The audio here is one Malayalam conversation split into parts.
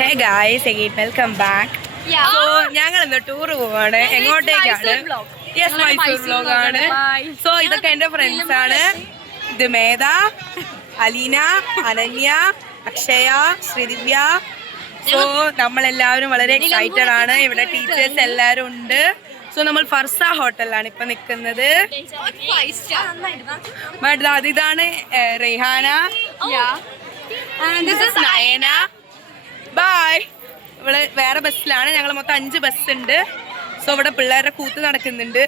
Hey guys again welcome back so ഞങ്ങൾ ഇന്ന് ടൂർ പോവാണ്. എങ്ങോട്ടേക്കാണ്? യെസ് മൈസൂർ വ്ലോഗ് ആണ്. സോ ഇതൊക്കെ എന്റെ ഫ്രണ്ട്സ് ആണ്. ഇത് മേധ അലീന അനന്യ അക്ഷയ ശ്രീദിവ്യ. സോ നമ്മളെല്ലാവരും വളരെ എക്സൈറ്റഡ് ആണ്. ഇവിടെ ടീച്ചേഴ്സ് എല്ലാവരും ഉണ്ട്. സോ നമ്മൾ ഫർസ ഹോട്ടലിലാണ് ഇപ്പൊ നിൽക്കുന്നത്. മേഡം അതിതാണ് ഇതാണ് ഇസ് നയന. ബൈ ഇവിടെ വേറെ ബസ്സിലാണ്. ഞങ്ങൾ മൊത്തം അഞ്ച് ബസ് ഉണ്ട് സോ ഇവിടെ പിള്ളേരുടെ കൂത്ത് നടക്കുന്നുണ്ട്.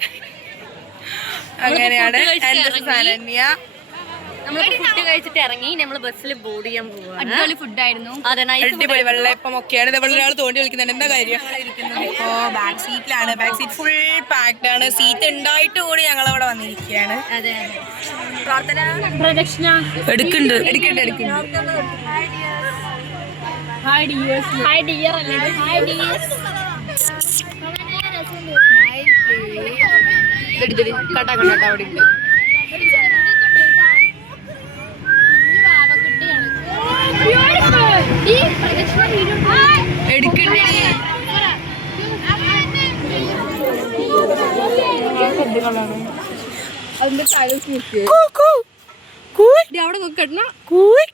അങ്ങനെയാണ്. This നമ്മൾ ഫുഡ് കഴിച്ചിട്ട് ഇറങ്ങി. നമ്മൾ ബസ്സിൽ ബോർഡ് ചെയ്യാൻ പോവാണ്. അടിപൊളി ഫുഡായിരുന്നു അതെ nice അടിപൊളി വെള്ളയപ്പം ഒക്കെയാണ്. ഇത് ഇവിടെ ഒരാൾ തോണ്ടി വിളിക്കുന്നുണ്ട്. എന്താ കാര്യം? ഇപ്പോ ബാക്ക് സീറ്റിലാണ് ബാക്ക് സീറ്റ് ഫുൾ പാക്ഡ് ആണ്. സീറ്റ് ഉണ്ടായിട്ട് കൂടി ഞങ്ങൾ അവിടെ വന്നിരിക്കുകയാണ് എടുക്കുന്നുണ്ട്. എടുക്കുന്നുണ്ട് എടുക്കുന്നുണ്ട്. ഹായ് ഡിയേഴ്സ് ഹായ് ഡിയർ അല്ലേ ഹായ് ഡിയേഴ്സ് കട്ടാ കണ്ടാ അവിടെ ഉണ്ട് എടുക്കണ്ടേ അതിന്റെ താഴെ നോക്കി കൂ, കൂ. കൂയ്, അവിടെ നോക്കട്ട കൂയ്.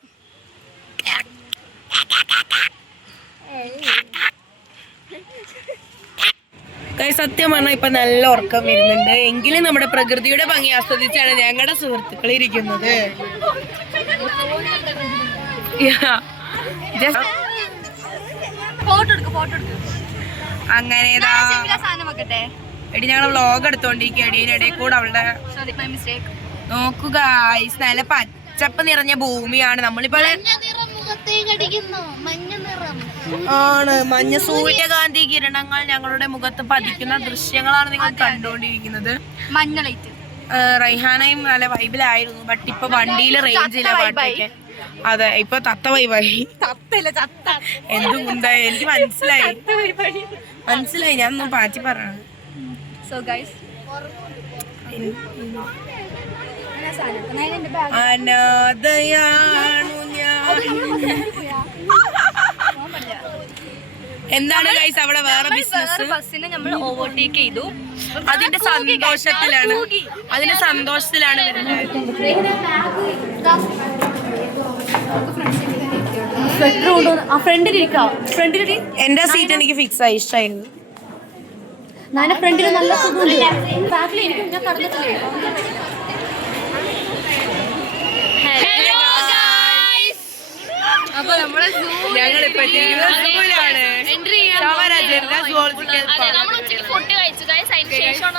സത്യം പറഞ്ഞാൽ ഇപ്പൊ നല്ല ഉറക്കം വരുന്നുണ്ട്. എങ്കിലും നമ്മുടെ പ്രകൃതിയുടെ ഭംഗി ആസ്വദിച്ചാണ് ഞങ്ങളുടെ സുഹൃത്തുക്കൾ ഇരിക്കുന്നത്. അങ്ങനെ എടി ഞങ്ങൾ വ്ലോഗ് ഇടയിൽ കൂടെ അവളുടെ നോക്കുക guys, നല്ല പച്ചപ്പ് നിറഞ്ഞ ഭൂമിയാണ്. നമ്മളിപ്പോ ആണ്. മഞ്ഞ സൂര്യകാന്തി കിരണങ്ങൾ ഞങ്ങളുടെ മുഖത്ത് പതിക്കുന്ന ദൃശ്യങ്ങളാണ് നിങ്ങൾ കണ്ടുകൊണ്ടിരിക്കുന്നത്. മഞ്ഞ ലൈറ്റ് റൈഹാനയും നല്ല വൈബിലായിരുന്നു ബട്ട് ഇപ്പൊ വണ്ടിയിൽ റേഞ്ചില്ല പാട്ടൊക്കെ. അതെ ഇപ്പൊ തത്ത വൈബായി എന്ത് കുന്തായി എനിക്ക് മനസ്സിലായി. മനസ്സിലായി. ഞാൻ ഒന്ന് പാറ്റി പറഞ്ഞു അനാഥയാണു ഞാൻ. എന്താണ് ഗൈസ് അവിടെ വേറെ ബിസിനസ് ബസ്സിനെ നമ്മൾ ഓവർടേക്ക് ചെയ്തു. അതിന്റെ സന്തോഷത്തിലാണ്. അതിന്റെ സന്തോഷത്തിലാണ് വരുന്നത്. എന്റെ സീറ്റ് എനിക്ക് ഫിക്സ് ആയി. ഇഷ്ടമായിരുന്നു ഞാൻ ഫ്രണ്ടിൽ നല്ല സുഖം ബാക്കിൽ എനിക്ക് ഞാൻ കടന്നിട്ടില്ലേ? അപ്പൊ നമ്മളെ ഞങ്ങൾ ഇപ്പൊ ഫുഡ് കഴിച്ചു അതിന് ശേഷമാണ്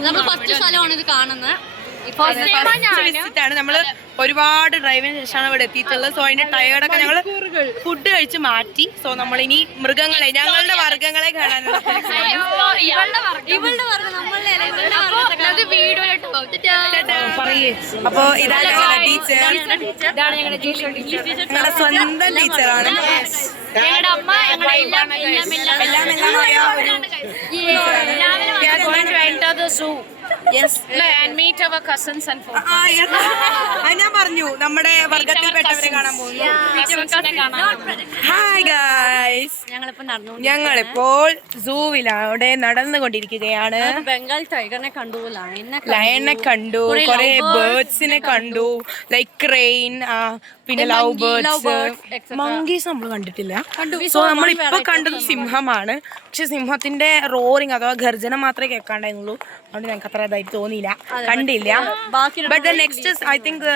നമ്മൾ ഫസ്റ്റ് സ്ഥലമാണ് ഇത് കാണുന്നത്. വിസിറ്റാണ് നമ്മൾ ഒരുപാട് ഡ്രൈവിന് ശേഷമാണ് ഇവിടെ എത്തിയിട്ടുള്ളത് സോ അതിന്റെ ടയേർഡൊക്കെ ഞങ്ങൾ ഫുഡ് കഴിച്ച് മാറ്റി സോ നമ്മൾ ഇനി മൃഗങ്ങളെ ഞങ്ങളുടെ വർഗങ്ങളെ കാണാനുള്ള പറയേ അപ്പൊ ഇതാണ് ഞങ്ങളുടെ ടീച്ചർ ഇതാണ് ഞങ്ങളുടെ ടീച്ചർ ഞങ്ങളുടെ സ്വന്തം ടീച്ചറാണ് ഞങ്ങളുടെ അമ്മ ഞങ്ങളുടെ എല്ലാം എല്ലാം എല്ലാം അത് ഞാൻ പറഞ്ഞു. നമ്മുടെ വർഗത്തിൽപ്പെട്ടവരെ കാണാൻ പോകുന്നു. ഹായ് ഗായ്സ് ഞങ്ങളിപ്പോൾ സൂവിലവിടെ നടന്നുകൊണ്ടിരിക്കുകയാണ്. ബംഗാൾ ടൈഗറിനെ കണ്ടു ലയനെ ലയനെ കണ്ടു കുറെ ബേർഡ്സിനെ കണ്ടു ലൈക്ക് ക്രെയിൻ പിന്നെ ലവ് ബേർഡ്സ് മങ്കീസ് നമ്മൾ കണ്ടിട്ടില്ല. സോ നമ്മൾ ഇപ്പൊ കണ്ടത് സിംഹമാണ്. പക്ഷെ സിംഹത്തിന്റെ റോറിങ് അഥവാ ഗർജനം മാത്രമേ കേൾക്കാണ്ടായിരുന്നുള്ളൂ. അതുകൊണ്ട് ഞങ്ങൾക്ക് അത്ര ഇതായിട്ട് തോന്നിയില്ല. കണ്ടില്ല. But the next I think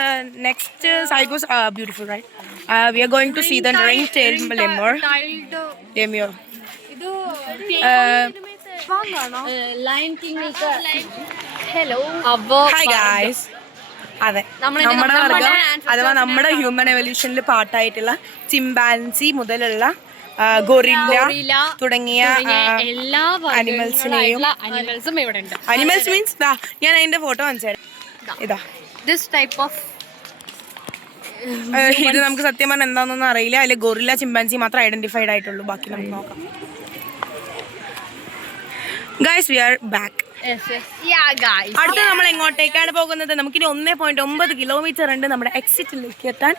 next സൈഗോസ് beautiful right we are going to see the ring tail lemur ലെമിയോ lion king hello hi guys അതെ. നമ്മുടെ വർഗം അഥവാ നമ്മുടെ ഹ്യൂമൻ എവല്യൂഷനിൽ പാട്ടായിട്ടുള്ള ചിമ്പാൻസി മുതലുള്ള ഗൊറില്ല തുടങ്ങിയ എല്ലാ അനിമൽസിനെയും അനിമൽസും ഇവിടെ ഉണ്ട്. അനിമൽസ് മീൻസ് ഞാൻ അതിന്റെ ഫോട്ടോ കാണിച്ചു ഇതാ. ദിസ് ടൈപ്പ് ഓഫ് ഇത് നമുക്ക് സത്യം പറഞ്ഞാൽ എന്താണെന്നൊന്നും അറിയില്ല. അതിൽ ഗൊറില്ല ചിമ്പാൻസി മാത്രം ഐഡന്റിഫൈഡ് ആയിട്ടുള്ളൂ. ബാക്കി നമുക്ക് നോക്കാം. ഗൈസ് വി ആർ ബാക്ക് അടുത്ത നമ്മൾ എങ്ങോട്ടേക്കാണ് പോകുന്നത്? നമുക്കിനി ഒന്നേ പോയിന്റ് ഒമ്പത് കിലോമീറ്റർ ഉണ്ട് നമ്മുടെ എക്സിറ്റിലേക്ക് എത്താൻ.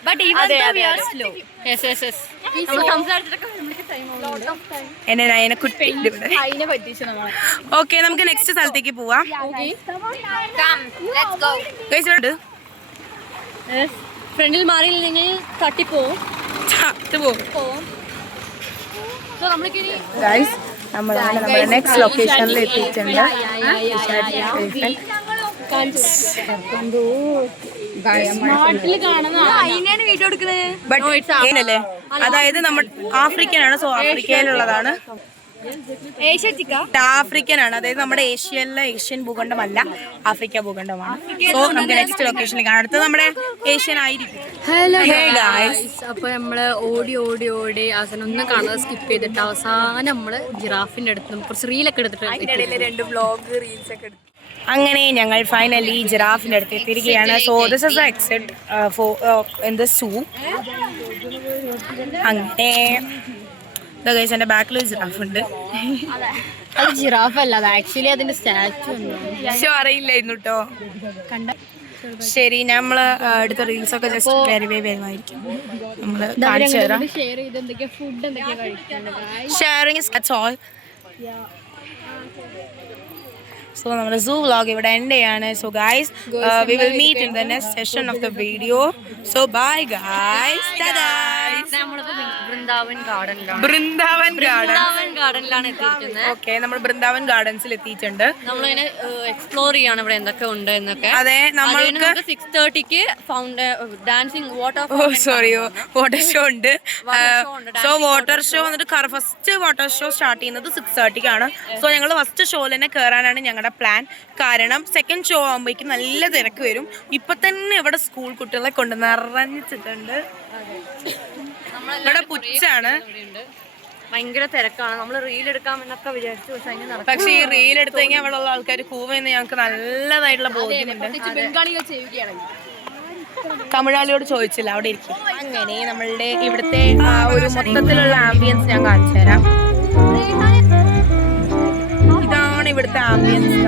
എന്നെ നയനെ കുട്ടി ഓക്കെ നമുക്ക് നെക്സ്റ്റ് സ്ഥലത്തേക്ക് പോവാം. ഫ്രണ്ടിൽ ഫ്രണ്ടിൽ മാറിയില്ലെങ്കിൽ തട്ടിപ്പോവും. പോകും നമ്മളാണ് നമ്മുടെ നെക്സ്റ്റ് ലൊക്കേഷനിൽ എത്തിയിട്ടുണ്ട്. ബട്ട് അതായത് നമ്മൾ ആഫ്രിക്കൻ ആണ്. സോ ആഫ്രിക്കയിലുള്ളതാണ് ആഫ്രിക്കൻ ആണ് അതായത് നമ്മുടെ ഏഷ്യയിലെ ഏഷ്യൻ ഭൂഖണ്ഡമല്ല ആഫ്രിക്ക ഭൂഖണ്ഡമാണ്. സോ നമുക്ക് നെക്സ്റ്റ് ലൊക്കേഷനിലേക്ക് കാണാം. അടുത്തത് നമ്മുടെ ഏഷ്യൻ ആയിരിക്കും. ഹലോ ഹേ ഗായ്സ് അപ്പോൾ നമ്മൾ ഓടി ഓടി ഓടി അവസാനം ഒന്നും കാണാതെ സ്കിപ്പ് ചെയ്തിട്ട് അവസാനം നമ്മൾ ജിറാഫിന്റെ അടുത്ത് കുറച്ച് റീലൊക്കെ എടുത്തിട്ട് രണ്ട് വ്ലോഗ് റീൽസ് ഒക്കെ എടുത്തു. അങ്ങനെ ഞങ്ങൾ ഫൈനലി ജിറാഫിന്റെ അടുത്ത് എത്തിയിരിക്കുകയാണ്. So this is exit for in the zoo അങ്ങനെ എന്റെ ബാക്കിൽ ജിറാഫ് ഉണ്ട്. അത്. ജിറാഫ് അല്ല അത് ആക്ച്വലി അതിന്റെ സ്റ്റാച്ചു പക്ഷെ അറിയില്ലായിരുന്നു കേട്ടോ കണ്ട. ശരി നമ്മൾ അടുത്ത എടുത്ത റീൽസ് ഒക്കെ ജസ്റ്റ് വെരിവേ വരുമായിരിക്കും. നമ്മൾ കാണിച്ചു തരാം. ഷെയറിങ് ഓൾ സോ നമ്മുടെ സൂ വ്ളോഗ് ഇവിടെ എൻഡ് ചെയ്യാണ്. So guys we will meet in the next session of the video so bye guys നമ്മളിപ്പോ വൃന്ദാവൻ ഗാർഡനിലാണ്. ബൃന്ദാവൻ ഗാർഡൻ വൃന്ദാവൻ ഗാർഡനിലാണ് എത്തിയിരിക്കുന്നത്. ഓക്കെ നമ്മൾ ബൃന്ദാവൻ ഗാർഡൻസിൽ എത്തിയിട്ടുണ്ട്. നമ്മളിങ്ങനെ എക്സ്പ്ലോർ ചെയ്യാണ് ഇവിടെ എന്തൊക്കെ ഉണ്ട് എന്നൊക്കെ. അതെ നമ്മൾക്ക് six തേർട്ടിക്ക് fountain dancing water oh sorry water show ഉണ്ട്. സോ വാട്ടർ ഷോ വന്നിട്ട് ഫസ്റ്റ് വാട്ടർ ഷോ സ്റ്റാർട്ട് ചെയ്യുന്നത് സിക്സ് ആണ് സോ ഞങ്ങൾ ഫസ്റ്റ് ഷോയിൽ തന്നെ കയറാനാണ് ഞങ്ങളുടെ പ്ലാൻ കാരണം സെക്കൻഡ് ഷോ ആകുമ്പോഴേക്കും നല്ല തിരക്ക് വരും. ഇപ്പൊ തന്നെ ഇവിടെ സ്കൂൾ കുട്ടികളെ കൊണ്ട് നിറഞ്ഞിട്ടുണ്ട് ഇവിടെ പുച്ചാണ് ഭയങ്കര തിരക്കാണ്. നമ്മൾ റീൽ എടുക്കാമെന്നൊക്കെ വിചാരിച്ചു പക്ഷെ അതിന് പക്ഷെ ഈ റീൽ എടുത്തു കഴിഞ്ഞാൽ അവിടെ ഉള്ള ആൾക്കാർ കൂവെന്ന് ഞങ്ങൾക്ക് നല്ലതായിട്ടുള്ള ബോധ്യമുണ്ട് ബംഗാളികൾ ചോദിച്ചില്ല അവിടെ ഇരിക്കും. അങ്ങനെ നമ്മളുടെ ഇവിടുത്തെ ആ ഒരു മൊത്തത്തിലുള്ള ആംബിയൻസ് ഞാൻ കാണിച്ചു തരാം. ഇതാണ് ഇവിടുത്തെ ആംബിയൻസ്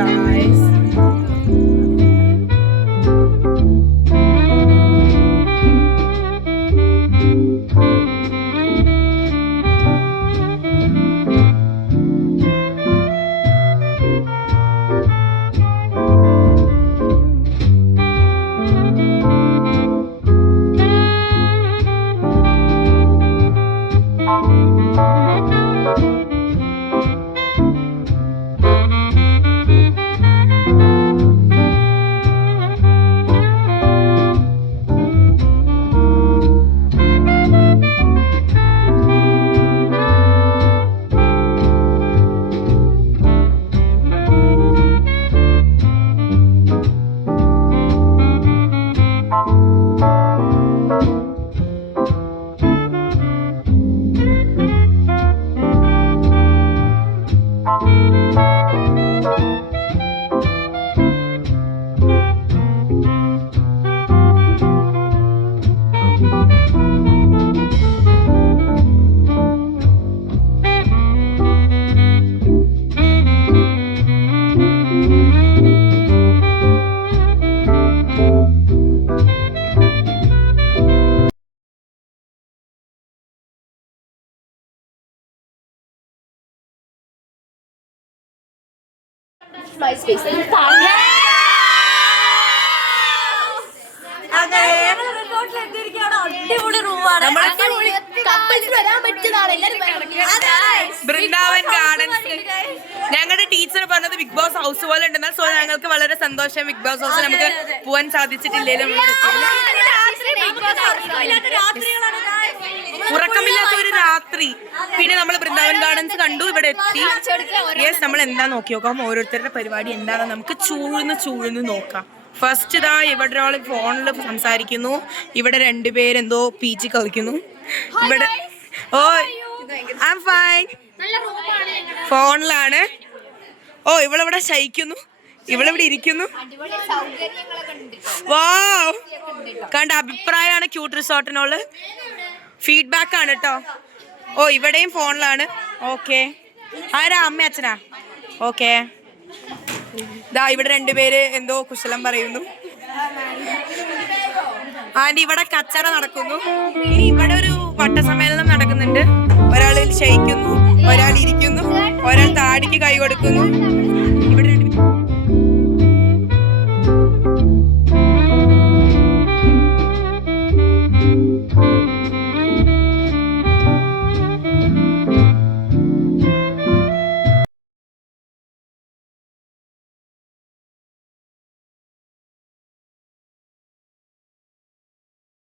ഗായ്സ് ബൃന്ദാവൻ ഗാർഡൻസ് ഞങ്ങളുടെ ടീച്ചർ പറഞ്ഞത് ബിഗ് ബോസ് ഹൗസ് പോലെ ഉണ്ടെന്നാൽ സോ ഞങ്ങൾക്ക് വളരെ സന്തോഷം ബിഗ് ബോസ് ഹൗസ് നമുക്ക് പോവാൻ സാധിച്ചിട്ടില്ലേലും ഉറക്കമില്ലാത്ത ഒരു രാത്രി. പിന്നെ നമ്മൾ വൃന്ദാവൻ ഗാർഡൻസ് കണ്ടു ഇവിടെ എത്തി. യെസ് നമ്മൾ എന്താ നോക്കി നോക്കാം ഓരോരുത്തരുടെ പരിപാടി എന്താണോ നമുക്ക് ചൂഴ്ന്ന് ചൂഴ്ന്ന് നോക്കാം. ഫസ്റ്റ് ഇതാ ഇവിടെ ഒരാൾ ഫോണിൽ സംസാരിക്കുന്നു. ഇവിടെ രണ്ടുപേരെന്തോ പി ജി കളിക്കുന്നു. ഇവിടെ ഓ ഐ ഫൈൻ ഫോണിലാണ് ഓ ഇവളിവിടെ ശയിക്കുന്നു. ഇവളിവിടെ ഇരിക്കുന്നു. വാ കണ്ട അഭിപ്രായമാണ് ക്യൂട്ട് റിസോർട്ടിനോൾ ഫീഡ്ബാക്ക് ആണ് കേട്ടോ ഓ ഇവിടെയും ഫോണിലാണ് ഓക്കെ ആരാ? അമ്മ അച്ഛനാ? ഓക്കെ ദാ ഇവിടെ രണ്ടുപേര് എന്തോ കുശലം പറയുന്നു. ആന്റി ഇവിടെ കച്ചറ നടക്കുന്നു. ഇനി ഇവിടെ ഒരു വട്ടസമ്മേളനം നടക്കുന്നുണ്ട്. ഒരാൾ ക്ഷയിക്കുന്നു ഒരാൾ ഇരിക്കുന്നു ഒരാൾ താടിക്ക് കൈ കൊടുക്കുന്നു.